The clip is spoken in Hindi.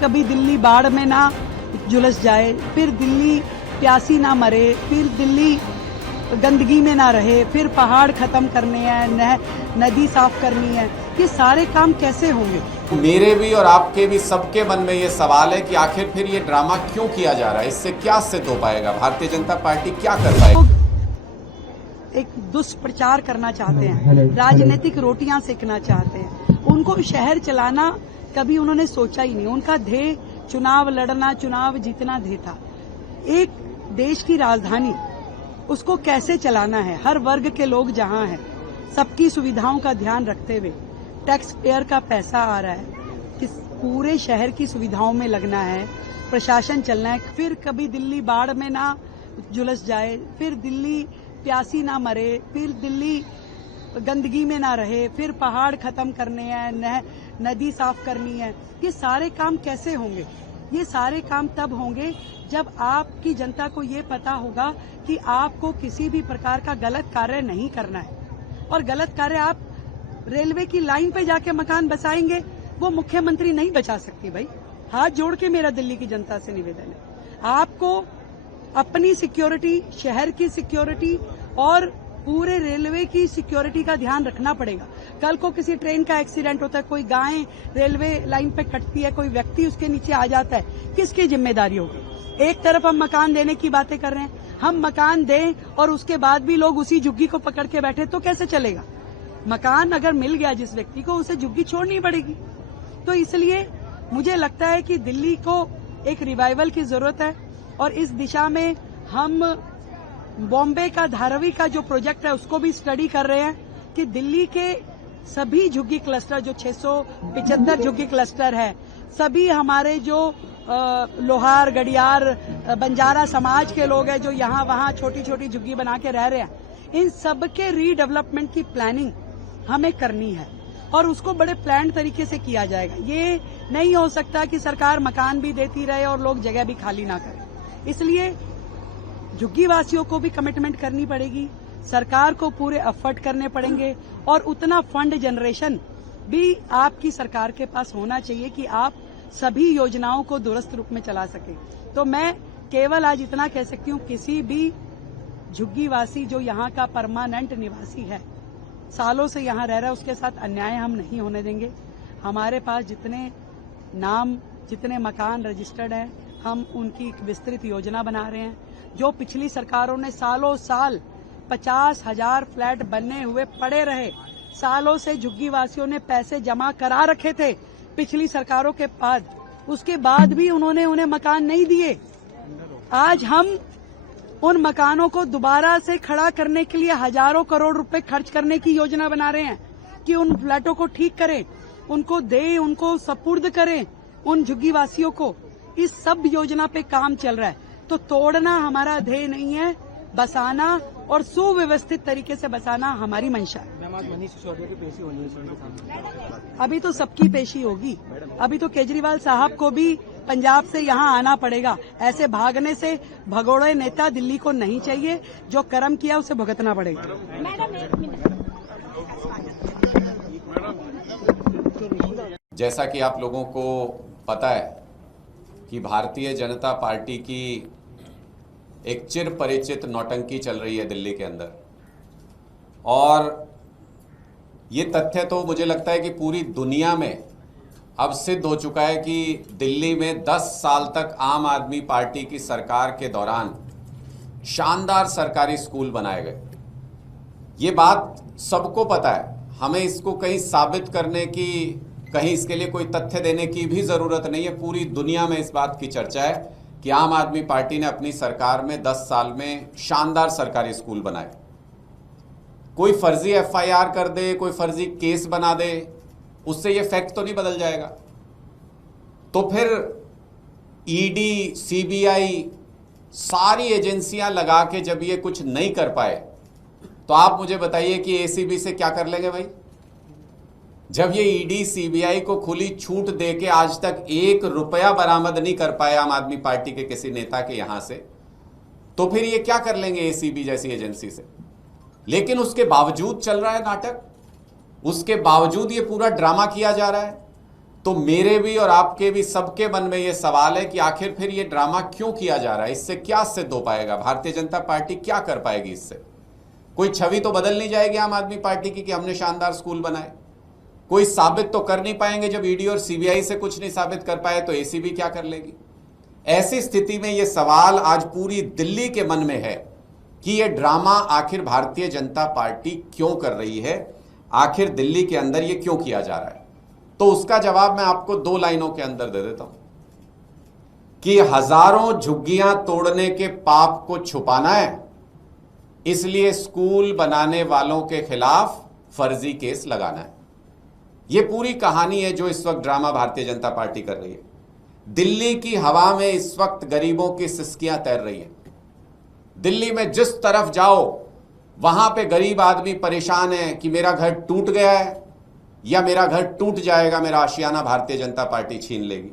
कभी दिल्ली बाढ़ में ना झुलस जाए, फिर दिल्ली प्यासी ना मरे, फिर दिल्ली गंदगी में ना रहे, फिर पहाड़ खत्म करने हैं, नदी साफ करनी है। ये सारे काम कैसे होंगे? मेरे भी और आपके भी, सबके मन में ये सवाल है कि आखिर फिर ये ड्रामा क्यों किया जा रहा है, इससे क्या सिद्ध हो पाएगा, भारतीय जनता पार्टी क्या कर पाएगी? एक दुष्प्रचार करना चाहते हैं, राजनीतिक रोटियां सेकना चाहते हैं। उनको शहर चलाना कभी उन्होंने सोचा ही नहीं। उनका ध्येय चुनाव लड़ना, चुनाव जीतना ध्येय था। एक देश की राजधानी, उसको कैसे चलाना है, हर वर्ग के लोग जहां हैं, सबकी सुविधाओं का ध्यान रखते हुए, टैक्स पेयर का पैसा आ रहा है, किस पूरे शहर की सुविधाओं में लगना है, प्रशासन चलना है। फिर कभी दिल्ली बाढ़ में ना झुलस जाए, फिर दिल्ली प्यासी ना मरे, फिर दिल्ली गंदगी में ना रहे, फिर पहाड़ खत्म करने हैं, नदी साफ करनी है। ये सारे काम कैसे होंगे? ये सारे काम तब होंगे जब आपकी जनता को ये पता होगा कि आपको किसी भी प्रकार का गलत कार्य नहीं करना है। और गलत कार्य आप रेलवे की लाइन पे जाके मकान बसाएंगे, वो मुख्यमंत्री नहीं बचा सकती। भाई, हाथ जोड़ के मेरा दिल्ली की जनता से निवेदन है, आपको अपनी सिक्योरिटी, शहर की सिक्योरिटी और पूरे रेलवे की सिक्योरिटी का ध्यान रखना पड़ेगा। कल को किसी ट्रेन का एक्सीडेंट होता है, कोई गाय रेलवे लाइन पे कटती है, कोई व्यक्ति उसके नीचे आ जाता है, किसकी जिम्मेदारी होगी? एक तरफ हम मकान देने की बातें कर रहे हैं, हम मकान दें और उसके बाद भी लोग उसी झुग्गी को पकड़ के बैठे तो कैसे चलेगा? मकान अगर मिल गया जिस व्यक्ति को, उसे झुग्गी छोड़नी पड़ेगी। तो इसलिए मुझे लगता है कि दिल्ली को एक रिवाइवल की जरूरत है और इस दिशा में हम बॉम्बे का धारावी का जो प्रोजेक्ट है उसको भी स्टडी कर रहे हैं कि दिल्ली के सभी झुग्गी क्लस्टर, जो 675 झुग्गी क्लस्टर है, सभी हमारे जो लोहार, गडियार, बंजारा समाज के लोग हैं जो यहाँ वहाँ छोटी छोटी झुग्गी बना के रह रहे हैं, इन सबके रीडेवलपमेंट की प्लानिंग हमें करनी है और उसको बड़े प्लान तरीके से किया जाएगा। ये नहीं हो सकता कि सरकार मकान भी देती रहे और लोग जगह भी खाली ना करें। इसलिए झुग्गी वासियों को भी कमिटमेंट करनी पड़ेगी, सरकार को पूरे एफर्ट करने पड़ेंगे और उतना फंड जनरेशन भी आपकी सरकार के पास होना चाहिए कि आप सभी योजनाओं को दुरुस्त रूप में चला सके। तो मैं केवल आज इतना कह सकती हूँ, किसी भी झुग्गीवासी जो यहाँ का परमानेंट निवासी है, सालों से यहाँ रह रहा है, उसके साथ अन्याय हम नहीं होने देंगे। हमारे पास जितने नाम, जितने मकान रजिस्टर्ड हैं, हम उनकी एक विस्तृत योजना बना रहे हैं। जो पिछली सरकारों ने सालों साल 50,000 फ्लैट बनने हुए पड़े रहे, सालों से झुग्गीवासियों ने पैसे जमा करा रखे थे पिछली सरकारों के बाद, उसके बाद भी उन्होंने उन्हें मकान नहीं दिए। आज हम उन मकानों को दोबारा से खड़ा करने के लिए हजारों करोड़ रुपए खर्च करने की योजना बना रहे हैं कि उन फ्लैटों को ठीक करें, उनको दें, उनको सपुर्द करें उन झुग्गीवासियों को। इस सब योजना पे काम चल रहा है। तो तोड़ना हमारा ध्येय नहीं है, बसाना और सुव्यवस्थित तरीके से बसाना हमारी मंशा है। अभी तो सबकी पेशी होगी। अभी तो केजरीवाल साहब को भी पंजाब से यहाँ आना पड़ेगा। ऐसे भागने से भगोड़े नेता दिल्ली को नहीं चाहिए। जो कर्म किया उसे भुगतना पड़ेगा। जैसा कि आप लोगों को पता है कि भारतीय जनता पार्टी की एक चिर परिचित नौटंकी चल रही है दिल्ली के अंदर, और ये तथ्य तो मुझे लगता है कि पूरी दुनिया में अब सिद्ध हो चुका है कि दिल्ली में 10 साल तक आम आदमी पार्टी की सरकार के दौरान शानदार सरकारी स्कूल बनाए गए। ये बात सबको पता है, हमें इसको कहीं साबित करने की, कहीं इसके लिए कोई तथ्य देने की भी जरूरत नहीं है। पूरी दुनिया में इस बात की चर्चा है कि आम आदमी पार्टी ने अपनी सरकार में 10 साल में शानदार सरकारी स्कूल बनाए। कोई फर्जी एफआईआर कर दे, कोई फर्जी केस बना दे, उससे ये फैक्ट तो नहीं बदल जाएगा। तो फिर ईडी, सीबीआई, सारी एजेंसियां लगा के जब ये कुछ नहीं कर पाए, तो आप मुझे बताइए कि एसीबी से क्या कर लेंगे भाई? जब ये ईडी, सीबीआई को खुली छूट दे के आज तक 1 रुपया बरामद नहीं कर पाए आम आदमी पार्टी के किसी नेता के यहां से, तो फिर ये क्या कर लेंगे एसीबी जैसी एजेंसी से? लेकिन उसके बावजूद चल रहा है नाटक, उसके बावजूद ये पूरा ड्रामा किया जा रहा है। तो मेरे भी और आपके भी, सबके मन में यह सवाल है कि आखिर फिर ये ड्रामा क्यों किया जा रहा है, इससे क्या सिद्ध हो पाएगा, भारतीय जनता पार्टी क्या कर पाएगी इससे? कोई छवि तो बदल नहीं जाएगी आम आदमी पार्टी की कि हमने शानदार स्कूल बनाए? कोई साबित तो कर नहीं पाएंगे। जब ईडी और सीबीआई से कुछ नहीं साबित कर पाए तो एसीबी क्या कर लेगी? ऐसी स्थिति में यह सवाल आज पूरी दिल्ली के मन में है कि यह ड्रामा आखिर भारतीय जनता पार्टी क्यों कर रही है, आखिर दिल्ली के अंदर यह क्यों किया जा रहा है। तो उसका जवाब मैं आपको 2 लाइनों के अंदर दे देता हूं कि हजारों झुग्गियां तोड़ने के पाप को छुपाना है, इसलिए स्कूल बनाने वालों के खिलाफ फर्जी केस लगाना है। यह पूरी कहानी है जो इस वक्त ड्रामा भारतीय जनता पार्टी कर रही है। दिल्ली की हवा में इस वक्त गरीबों की सिसकियां तैर रही हैं। दिल्ली में जिस तरफ जाओ वहां पे गरीब आदमी परेशान है कि मेरा घर टूट गया है या मेरा घर टूट जाएगा, मेरा आशियाना भारतीय जनता पार्टी छीन लेगी।